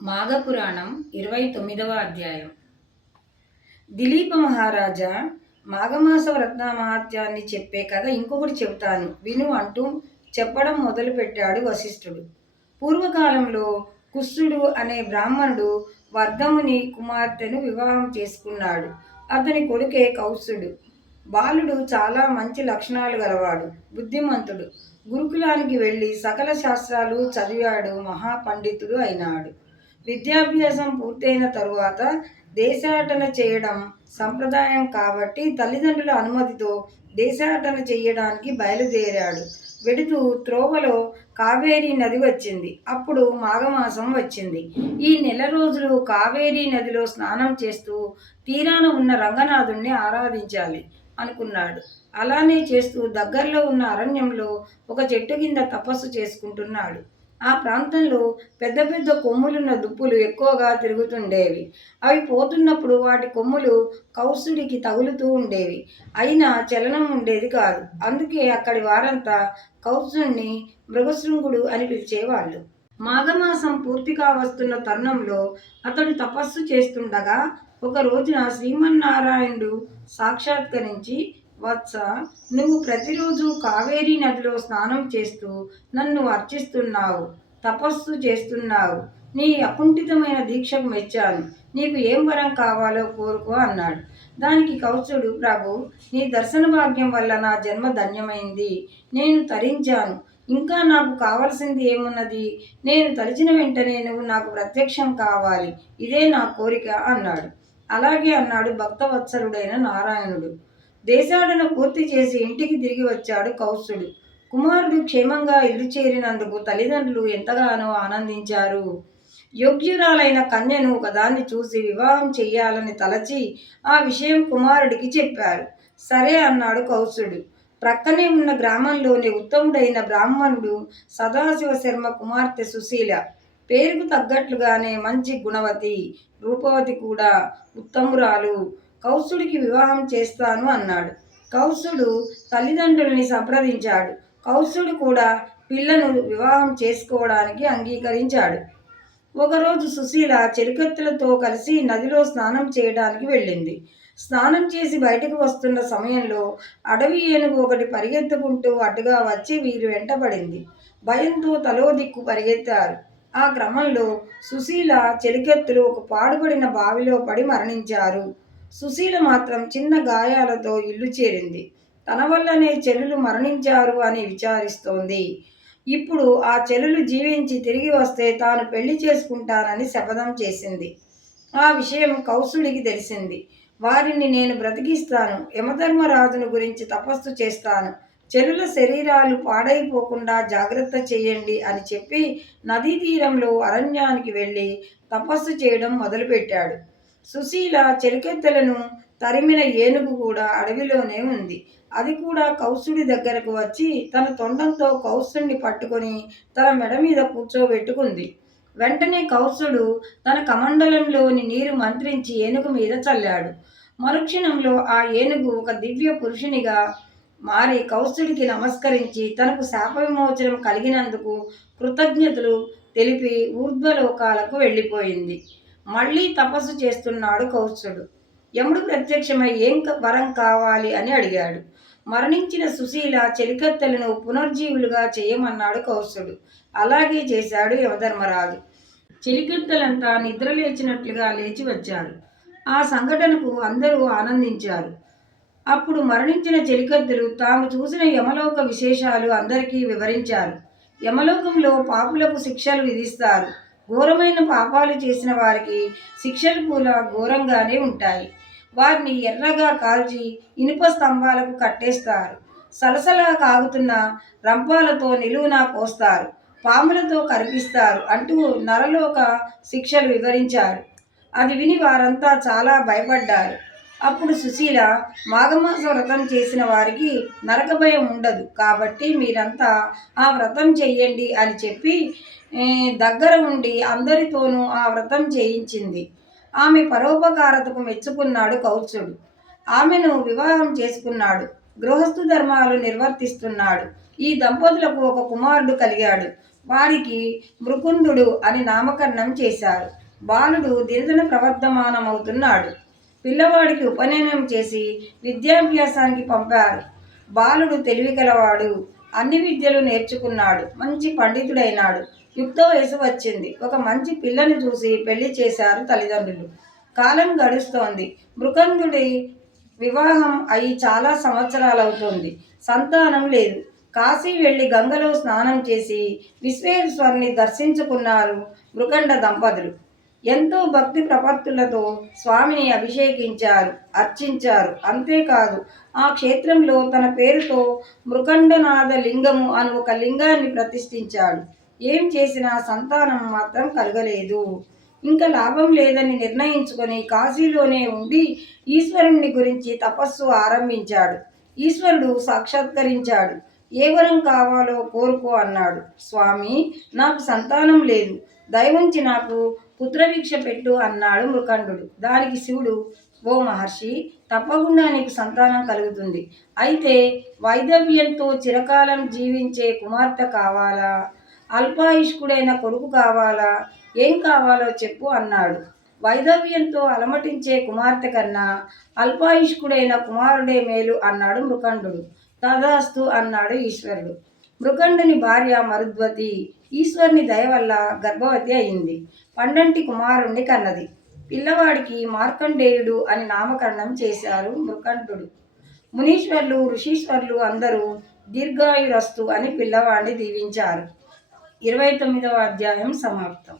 మాఘపురాణం 29వ అధ్యాయం. దిలీప మహారాజా, మాఘమాస వ్రత మహాత్యాన్ని చెప్పే కథ ఇంకొకటి చెబుతాను విను అంటూ చెప్పడం మొదలుపెట్టాడు వశిష్ఠుడు. పూర్వకాలంలో కుస్సుడు అనే బ్రాహ్మణుడు వర్ధముని కుమార్తెను వివాహం చేసుకున్నాడు. అతని కొడుకే కౌత్సుడు. బాలుడు చాలా మంచి లక్షణాలు గలవాడు, బుద్ధిమంతుడు. గురుకులానికి వెళ్ళి సకల శాస్త్రాలు చదివాడు, మహాపండితుడు అయినాడు. విద్యాభ్యాసం పూర్తయిన తరువాత దేశాటన చేయడం సంప్రదాయం కాబట్టి తల్లిదండ్రుల అనుమతితో దేశాటన చేయడానికి బయలుదేరాడు. వెడుతూ త్రోవలో కావేరీ నది వచ్చింది. అప్పుడు మాఘమాసం వచ్చింది. ఈ నెల రోజులు కావేరీ నదిలో స్నానం చేస్తూ తీరాన ఉన్న రంగనాథుణ్ణి ఆరాధించాలి అనుకున్నాడు. అలానే చేస్తూ దగ్గరలో ఉన్న అరణ్యంలో ఒక చెట్టు కింద తపస్సు చేసుకుంటున్నాడు. ఆ ప్రాంతంలో పెద్ద పెద్ద కొమ్ములున్న దుప్పులు ఎక్కువగా తిరుగుతుండేవి. అవి పోతున్నప్పుడు వాటి కొమ్ములు కౌసుడికి తగులుతూ ఉండేవి. అయినా చలనం ఉండేది కాదు. అందుకే అక్కడి వారంతా కౌసుడిని మృగశృంగుడు అని పిలిచేవాళ్ళు. మాఘమాసం పూర్తిగా వస్తున్న తరుణంలో అతడు తపస్సు చేస్తుండగా ఒక రోజున శ్రీమన్నారాయణుడు సాక్షాత్కరించి, వత్స, నువ్వు ప్రతిరోజు కావేరీ నదిలో స్నానం చేస్తూ నన్ను అర్చిస్తున్నావు, తపస్సు చేస్తున్నావు. నీ అకుంఠితమైన దీక్షకు మెచ్చాను. నీకు ఏం వరం కావాలో కోరుకో అన్నాడు. దానికి కౌత్సుడు, ప్రభు, నీ దర్శన భాగ్యం వల్ల నా జన్మ ధన్యమైంది. నేను తరించాను. ఇంకా నాకు కావలసింది ఏమున్నది? నేను తలిచిన వెంటనే నువ్వు నాకు ప్రత్యక్షం కావాలి. ఇదే నా కోరిక అన్నాడు. అలాగే అన్నాడు భక్తవత్సలుడైన నారాయణుడు. దేశాటన పూర్తి చేసి ఇంటికి తిరిగి వచ్చాడు కౌత్సుడు. కుమారుడు క్షేమంగా ఇల్లు చేరినందుకు తల్లిదండ్రులు ఎంతగానో ఆనందించారు. యోగ్యురాలైన కన్యను ఒకదాన్ని చూసి వివాహం చెయ్యాలని తలచి ఆ విషయం కుమారుడికి చెప్పారు. సరే అన్నాడు కౌత్సుడు. ప్రక్కనే ఉన్న గ్రామంలోని ఉత్తముడైన బ్రాహ్మణుడు సదాశివ శర్మ కుమార్తె సుశీల. పేరుకు తగ్గట్లుగానే మంచి గుణవతి, రూపవతి కూడా, ఉత్తమురాలు. కౌత్సుడికి వివాహం చేస్తాను అన్నాడు. కౌత్సుడు తల్లిదండ్రులని సంప్రదించాడు. కౌత్సుడు కూడా పిల్లను వివాహం చేసుకోవడానికి అంగీకరించాడు. ఒకరోజు సుశీల చెలికత్తెలతో కలిసి నదిలో స్నానం చేయడానికి వెళ్ళింది. స్నానం చేసి బయటకు వస్తున్న సమయంలో అడవి ఏనుగు ఒకటి పరిగెత్తుకుంటూ అటుగా వచ్చి వీరి వెంటబడింది. భయంతో తలో దిక్కు పరిగెత్తారు. ఆ క్రమంలో సుశీల చెలికత్తెలు ఒక పాడుపడిన బావిలో పడి మరణించారు. సుశీల మాత్రం చిన్న గాయాలతో ఇల్లు చేరింది. తన వల్లనే చెల్లెలు మరణించారు అని విచారిస్తోంది. ఇప్పుడు ఆ చెల్లెలు జీవించి తిరిగి వస్తే తాను పెళ్లి చేసుకుంటానని శపథం చేసింది. ఆ విషయం కౌత్సుడికి తెలిసింది. వారిని నేను బ్రతికిస్తాను, యమధర్మరాజును గురించి తపస్సు చేస్తాను, చెల్లుల శరీరాలు పాడైపోకుండా జాగ్రత్త చేయండి అని చెప్పి నదీ తీరంలో అరణ్యానికి వెళ్ళి తపస్సు చేయడం మొదలుపెట్టాడు. సుశీల చెలికెత్తెలను తరిమిన ఏనుగు కూడా అడవిలోనే ఉంది. అది కూడా కౌత్సుడి దగ్గరకు వచ్చి తన తొండంతో కౌత్సుడిని పట్టుకొని తన మెడ మీద కూర్చోబెట్టుకుంది. వెంటనే కౌత్సుడు తన కమండలంలోని నీరు మంత్రించి ఏనుగు మీద చల్లాడు. మరుక్షణంలో ఆ ఏనుగు ఒక దివ్య పురుషునిగా మారి కౌత్సుడికి నమస్కరించి తనకు శాప విమోచనం కలిగినందుకు కృతజ్ఞతలు తెలిపి ఊర్ధ్వలోకాలకు వెళ్ళిపోయింది. మళ్ళీ తపస్సు చేస్తున్నాడు కౌత్సుడు. యముడు ప్రత్యక్షమై ఏం వరం కావాలి అని అడిగాడు. మరణించిన సుశీల చెలికత్తెలను పునర్జీవులుగా చేయమన్నాడు కౌత్సుడు. అలాగే చేశాడు యమధర్మరాజు. చెలికత్తెలంతా నిద్రలేచినట్లుగా లేచి వచ్చారు. ఆ సంఘటనకు అందరూ ఆనందించారు. అప్పుడు మరణించిన చెలికత్తెలు తాము చూసిన యమలోక విశేషాలు అందరికీ వివరించారు. యమలోకంలో పాపులకు శిక్షలు విధిస్తారు. ఘోరమైన పాపాలు చేసిన వారికి శిక్షలు కూడా ఘోరంగానే ఉంటాయి. వారిని ఎర్రగా కాల్చి ఇనుప స్తంభాలకు కట్టేస్తారు. సలసలా కాగుతున్న రంపాలతో నిలువునా కోస్తారు, పాములతో కరిపిస్తారు అంటూ నరలోక శిక్షలు వివరించారు. అది విని వారంతా చాలా భయపడ్డారు. అప్పుడు సుశీల, మాఘమాస వ్రతం చేసిన వారికి నరక భయం ఉండదు, కాబట్టి మీరంతా ఆ వ్రతం చెయ్యండి అని చెప్పి దగ్గర ఉండి అందరితోనూ ఆ వ్రతం చేయించింది. ఆమె పరోపకారతకు మెచ్చుకున్నాడు కౌత్సుడు. ఆమెను వివాహం చేసుకున్నాడు. గృహస్థు ధర్మాలు నిర్వర్తిస్తున్నాడు. ఈ దంపతులకు ఒక కుమారుడు కలిగాడు. వారికి మృకుందుడు అని నామకరణం చేశారు. బాలుడు దినదిన ప్రవర్ధమానమవుతున్నాడు. పిల్లవాడికి ఉపనయనం చేసి విద్యాభ్యాసానికి పంపారు. బాలుడు తెలివి కలవాడు, అన్ని విద్యలు నేర్చుకున్నాడు, మంచి పండితుడైనాడు. యుక్త వయసు వచ్చింది. ఒక మంచి పిల్లని చూసి పెళ్లి చేశారు తల్లిదండ్రులు. కాలం గడుస్తోంది. మృకందుడి వివాహం అయి చాలా సంవత్సరాలవుతోంది. సంతానం లేదు. కాశీ వెళ్ళి గంగలో స్నానం చేసి విశ్వేశ్వరుని దర్శించుకున్నారు మృకండ దంపతులు. ఎంతో భక్తి ప్రపత్తులతో స్వామిని అభిషేకించారు, అర్చించారు. అంతేకాదు, ఆ క్షేత్రంలో తన పేరుతో మృకండనాథ లింగము అను ఒక లింగాన్ని ప్రతిష్ఠించాడు. ఏం చేసినా సంతానం మాత్రం కలగలేదు. ఇంకా లాభం లేదని నిర్ణయించుకొని కాశీలోనే ఉండి ఈశ్వరుణ్ణి గురించి తపస్సు ఆరంభించాడు. ఈశ్వరుడు సాక్షాత్కరించాడు. ఏ వరం కావాలో కోరుకో అన్నాడు. స్వామి, నాకు సంతానం లేదు, దయవుంచి నాకు పుత్రభిక్ష పెట్టు అన్నాడు మృకండు. దానికి శివుడు, ఓ మహర్షి, తప్పకుండా నీకు సంతానం కలుగుతుంది. అయితే వైదవ్యంతో చిరకాలం జీవించే కుమార్తె కావాలా, అల్పాయుష్కుడైన కొడుకు కావాలా, ఏం కావాలో చెప్పు అన్నాడు. వైదవ్యంతో అలమటించే కుమార్తె కన్నా అల్పాయుష్కుడైన కుమారుడే మేలు అన్నాడు మృకండు. తదాస్తు అన్నాడు ఈశ్వరుడు. మృకండుని భార్య మరుద్వతి ఈశ్వరుని దయ వల్ల గర్భవతి అయింది. పండంటి కుమారుణ్ణి కన్నది. పిల్లవాడికి మార్కండేయుడు అని నామకరణం చేశారు మృకండు. మునీశ్వర్లు, ఋషీశ్వర్లు అందరూ దీర్ఘాయురస్తు అని పిల్లవాడిని దీవించారు. 29వ అధ్యాయం సమాప్తం.